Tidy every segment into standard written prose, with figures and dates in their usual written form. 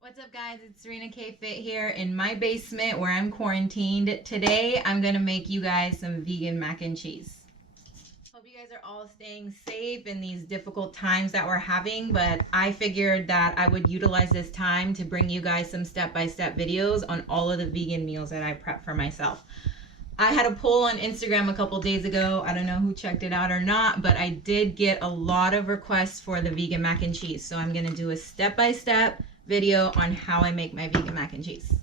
What's up, guys? It's Serena K Fit here in my basement where I'm quarantined. Today I'm gonna make you guys some vegan mac and cheese. Hope you guys are all staying safe in these difficult times that we're having, but I figured that I would utilize this time to bring you guys some step-by-step videos on all of the vegan meals that I prep for myself. I had a poll on Instagram a couple days ago. I don't know who checked it out or not, but I did get a lot of requests for the vegan mac and cheese. So I'm gonna do a step-by-step video on how I make my vegan mac and cheese.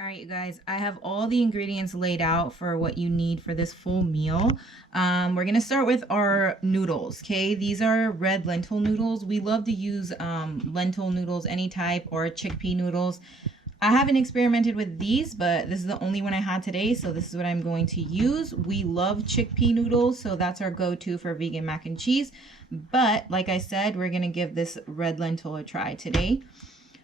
All right, you guys, I have all the ingredients laid out for what you need for this full meal. We're gonna start with our noodles, okay? These are red lentil noodles. We love to use lentil noodles, any type, or chickpea noodles. I haven't experimented with these, but this is the only one I had today, so this is what I'm going to use. We love chickpea noodles, so that's our go-to for vegan mac and cheese. But like I said, we're gonna give this red lentil a try today.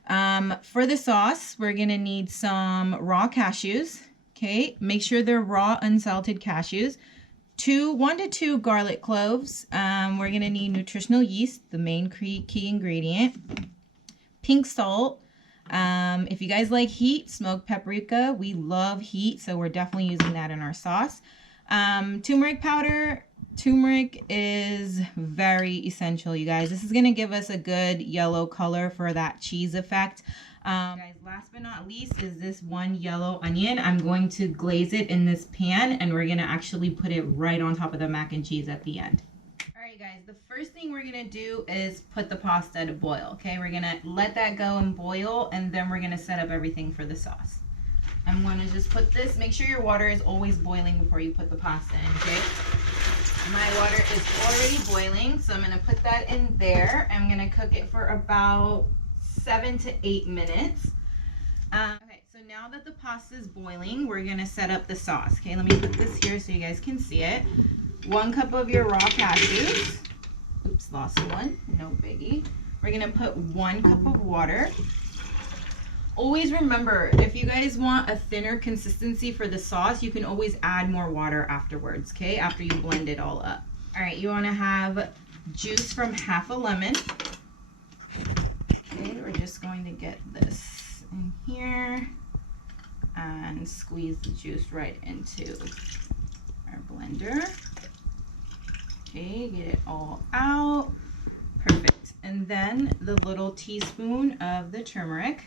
For the sauce, we're gonna need some raw cashews. Okay, make sure they're raw, unsalted cashews. 1 to 2 garlic cloves. We're gonna need nutritional yeast, the main key ingredient. Pink salt. If you guys like heat, smoked paprika. We love heat, so we're definitely using that in our sauce. Turmeric powder. Turmeric is very essential, you guys. This is going to give us a good yellow color for that cheese effect. Guys, last but not least is this one yellow onion. I'm going to glaze it in this pan, and we're going to actually put it right on top of the mac and cheese at the end. Alright guys, the first thing we're going to do is put the pasta to boil, okay? We're going to let that go and boil, and then we're going to set up everything for the sauce. I'm going to just put this, make sure your water is always boiling before you put the pasta in, okay? My water is already boiling, so I'm going to put that in there. I'm going to cook it for about 7 to 8 minutes. Okay, so now that the pasta is boiling, we're going to set up the sauce, okay? Let me put this here so you guys can see it. 1 cup of your raw cashews. Oops, lost one. No biggie. We're going to put 1 cup of water. Always remember, if you guys want a thinner consistency for the sauce, you can always add more water afterwards, okay? After you blend it all up. All right, you want to have juice from half a lemon. Okay, we're just going to get this in here and squeeze the juice right into our blender. Okay, get it all out. Perfect. And then the little teaspoon of the turmeric.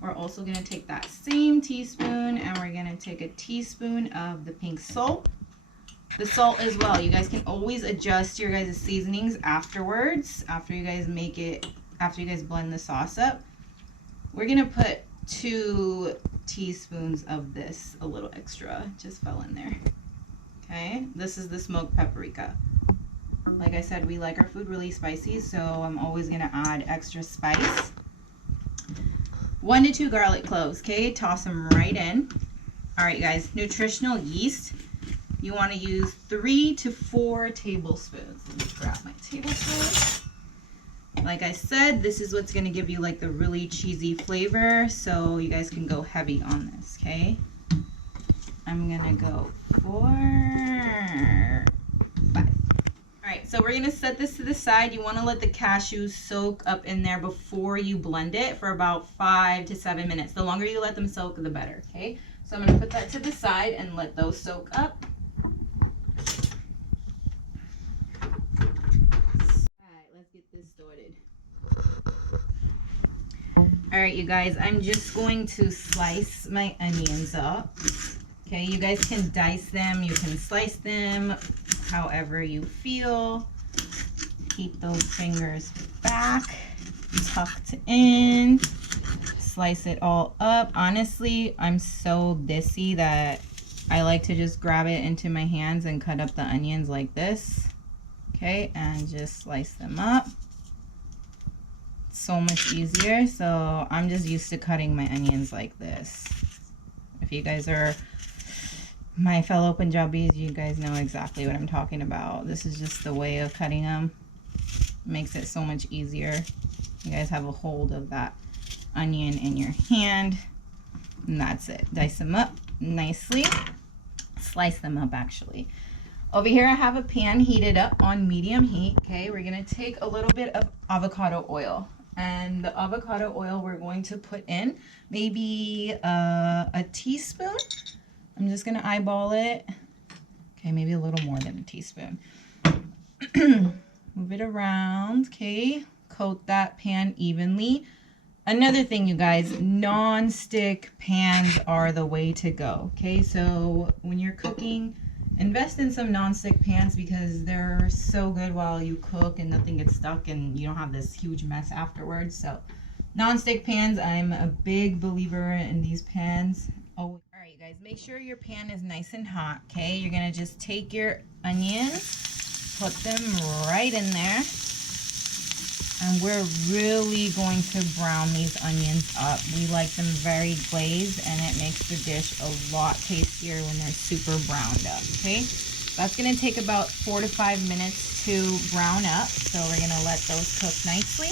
We're also going to take that same teaspoon and we're going to take a teaspoon of the pink salt. The salt as well. You guys can always adjust your guys' seasonings afterwards, after you guys make it, after you guys blend the sauce up. We're going to put 2 teaspoons of this, a little extra, just fell in there. Okay, this is the smoked paprika. Like I said, we like our food really spicy, so I'm always going to add extra spice. 1 to 2 garlic cloves, okay? Toss them right in. All right, guys, nutritional yeast. You want to use 3 to 4 tablespoons. Let me grab my tablespoon. Like I said, this is what's going to give you like the really cheesy flavor, so you guys can go heavy on this, okay? I'm going to go for 5. All right, so we're going to set this to the side. You want to let the cashews soak up in there before you blend it for about 5 to 7 minutes. The longer you let them soak, the better, okay? So I'm going to put that to the side and let those soak up. All right, let's get this started. All right, you guys, I'm just going to slice my onions up. Okay, you guys can dice them, you can slice them, however you feel. Keep those fingers back, tucked in, slice it all up. Honestly, I'm so dissy that I like to just grab it into my hands and cut up the onions like this. Okay, and just slice them up. So much easier, so I'm just used to cutting my onions like this. If you guys are my fellow Punjabis, you guys know exactly what I'm talking about. This is just the way of cutting them. Makes it so much easier. You guys have a hold of that onion in your hand, and that's it. Dice them up nicely. Slice them up, actually. Over here I have a pan heated up on medium heat. Okay, we're gonna take a little bit of avocado oil. And the avocado oil we're going to put in maybe a teaspoon. I'm just gonna eyeball it. Okay, maybe a little more than a teaspoon. Move it around, okay? Coat that pan evenly. Another thing, you guys, non-stick pans are the way to go, okay? So when you're cooking, invest in some non-stick pans because they're so good while you cook and nothing gets stuck and you don't have this huge mess afterwards. So non-stick pans, I'm a big believer in these pans. Oh, all right, you guys, make sure your pan is nice and hot, okay? You're gonna just take your onions, put them right in there. And we're really going to brown these onions up. We like them very glazed, and it makes the dish a lot tastier when they're super browned up, okay? That's gonna take about 4 to 5 minutes to brown up. So we're gonna let those cook nicely.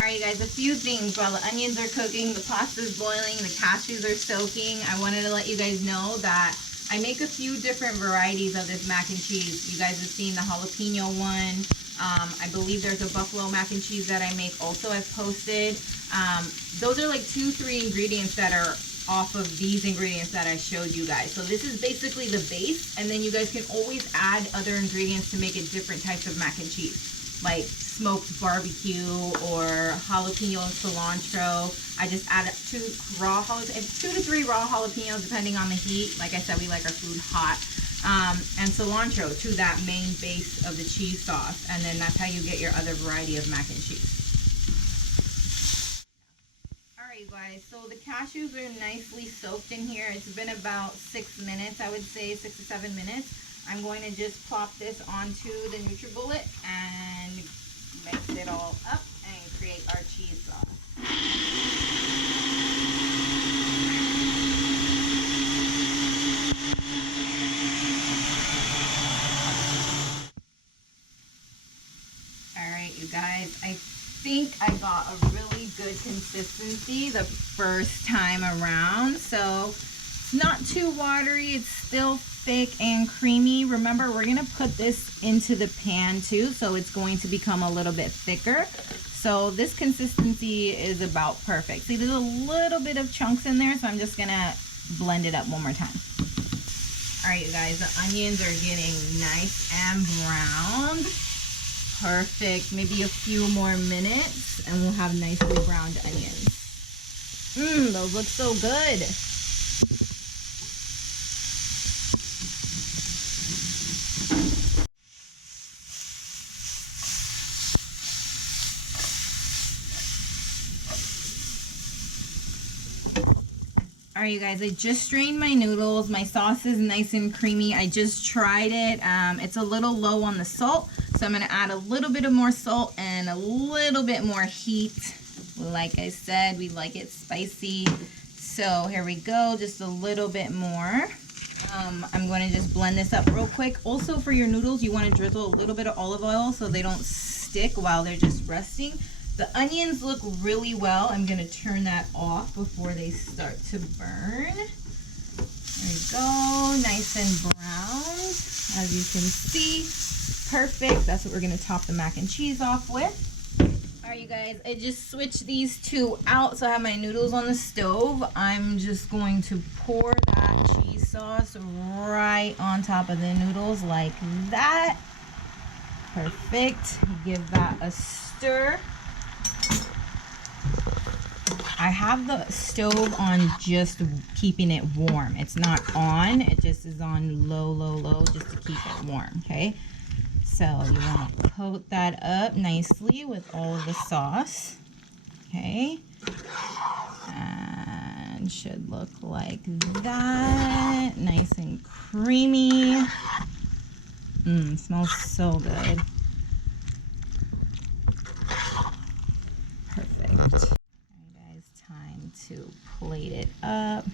All right, you guys, a few things while the onions are cooking, the pasta's boiling, the cashews are soaking. I wanted to let you guys know that I make a few different varieties of this mac and cheese. You guys have seen the jalapeno one. I believe there's a buffalo mac and cheese that I make also. I've posted. Those are like 2-3 ingredients that are off of these ingredients that I showed you guys. So this is basically the base, and then you guys can always add other ingredients to make it different types of mac and cheese, like smoked barbecue or jalapeno and cilantro. I just add 2 to 3 raw jalapenos depending on the heat. Like I said, we like our food hot. And cilantro to that main base of the cheese sauce, and then that's how you get your other variety of mac and cheese. Alright, you guys, so the cashews are nicely soaked in here. It's been about 6 minutes, I would say 6 to 7 minutes. I'm going to just plop this onto the NutriBullet and mix it all up and create our cheese sauce. You guys, I think I got a really good consistency the first time around. So it's not too watery, it's still thick and creamy. Remember, we're gonna put this into the pan too, so it's going to become a little bit thicker. So this consistency is about perfect. See, there's a little bit of chunks in there, so I'm just gonna blend it up one more time. All right, you guys, the onions are getting nice and browned. Perfect. Maybe a few more minutes and we'll have nicely browned onions. Those look so good. All right, you guys, I just strained my noodles. My sauce is nice and creamy. I just tried it. It's a little low on the salt, so I'm gonna add a little bit of more salt and a little bit more heat. Like I said, we like it spicy. So here we go, just a little bit more. I'm gonna just blend this up real quick. Also for your noodles, you wanna drizzle a little bit of olive oil so they don't stick while they're just resting. The onions look really well. I'm gonna turn that off before they start to burn. There we go, nice and browned. As you can see, perfect. That's what we're gonna top the mac and cheese off with. All right, you guys, I just switched these two out. So I have my noodles on the stove. I'm just going to pour that cheese sauce right on top of the noodles like that. Perfect, give that a stir. I have the stove on just keeping it warm. It's not on, it just is on low, low, low just to keep it warm, okay? So you want to coat that up nicely with all of the sauce, okay? And should look like that, nice and creamy. Smells so good. Perfect. To plate it up,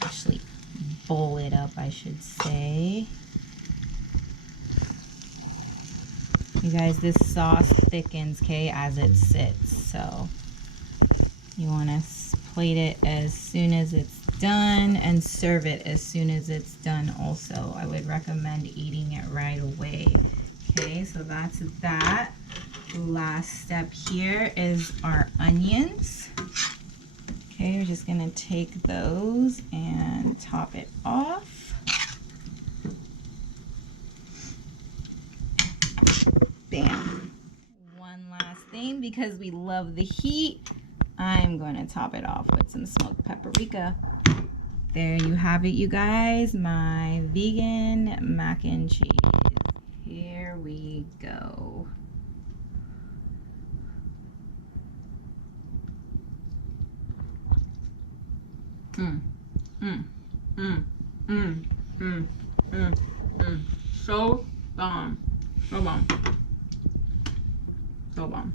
actually bowl it up, I should say. You guys, this sauce thickens, okay, as it sits, so you want to plate it as soon as it's done and serve it as soon as it's done also. I would recommend eating it right away Okay, so that's that. Last step here is our onions. Okay, we're just gonna take those and top it off. Bam. One last thing, because we love the heat, I'm gonna top it off with some smoked paprika. There you have it, you guys, my vegan mac and cheese. Here we go. So bomb. So bomb. So bomb.